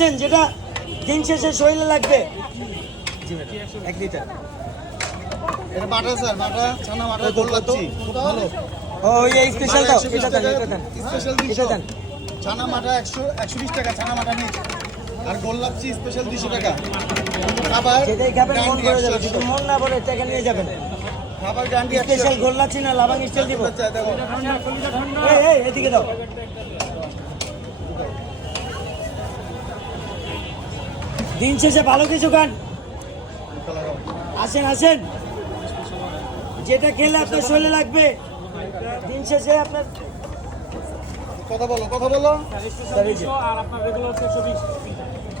আসেন যেটা দিন শেষে শরীরে লাগবে। 1 লিটার এটা বাটা স্যার, বাটা ছানা বাটা গোল্লাচ্ছি ভালো। ও এই স্পেশাল দাও, এটা দেন, এটা দেন, স্পেশাল এটা 200 দেন। ছানা মাটা 120 টাকা ছানা মাটা নেই। আর গোল্লাচ্ছি স্পেশাল 200 টাকা। আবার যেটাই খাবেন মন গ্যারান্টি করে যাবে, 100 যদি মন না ভরে টাকা নিয়ে যাবেন। খাবার গ্যারান্টি স্পেশাল গোল্লাচ্ছি না লাবাং স্টাইল দিব। দেখো এই এদিকে দাও। দিন শেষে ভালো কিছু খান। আসেন আসেন, যেটা খেলে আপনার শরীরে লাগবে। দিন শেষে আপনার কথা বলো, কথা বলো।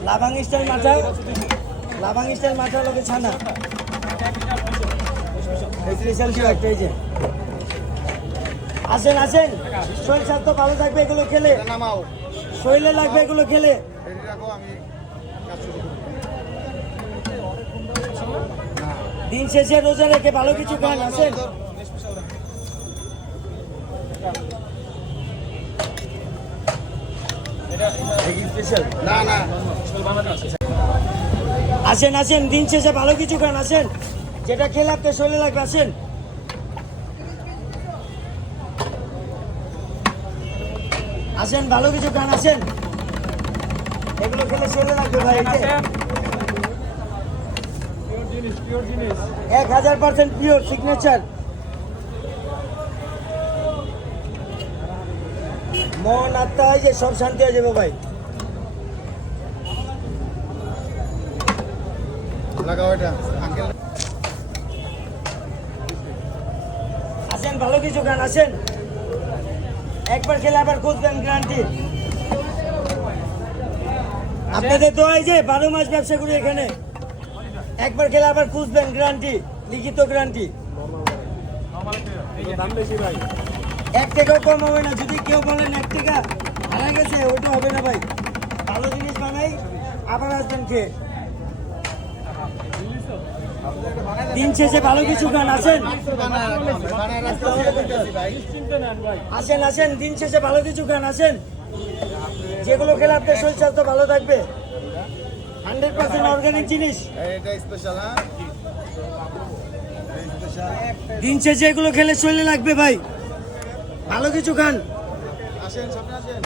লাবাং স্টাইল মাথা, লাবাং স্টাইল মাথা লোকে ছানা স্পেশাল কি একটা এই যে। আসেন আসেন, শরীর স্বাস্থ্য ভালো থাকবে এগুলো খেলে, এটা নামাও, শরীরে লাগবে এগুলো খেলে। রেডি রাখো, আমি কাজ শুরু করব। দিন শেষে রোজা রেখে ভালো কিছু খান। আসেন না না আসেন আসেন, দিন শেষে ভালো কিছু খান। আসেন, যেটা খেলে আপনার শরীরে লাগবে। আসেন আসেন, ভালো কিছু খান। আসেন, এগুলো খেলে শরীরে লাগবে ভাই। 1000% পিওর সিগনেচার। মন আত্মা হয় যে সব শান্তি হয়ে যাবে ভাই। লাগাও এটা আঙ্কেল। আসেন, ভালো কিছু খান। আসেন, একবার খেলে আবার খুঁজবেন, গ্যারান্টি। আপনাদের তো এই যে 12 মাস ব্যবসা করি এখানে, একবার খেলে আবার খুঁজবেন, গ্যারান্টি, লিখিত গ্যারান্টি। 1 টাকাও কম হবে না। যদি কেউ বলেন 1 টাকা হারা গেছে, ওটা হবে না ভাই। ভালো জিনিস বানাই, আবার আসবেন খেয়ে। দিন শেষে ভালো কিছু খান। আসেন আসেন আসেন, দিন শেষে ভালো কিছু খান। আসেন, যেগুলো খেলে আপনার শরীর স্বাস্থ্য ভালো থাকবে। 100% অর্গানিক জিনিস। এটা স্পেশাল। হ্যাঁ দিন শেষে এগুলো খেলে শরীরে লাগবে ভাই। ভালো কিছু খান। আসেন, সামনে আসেন।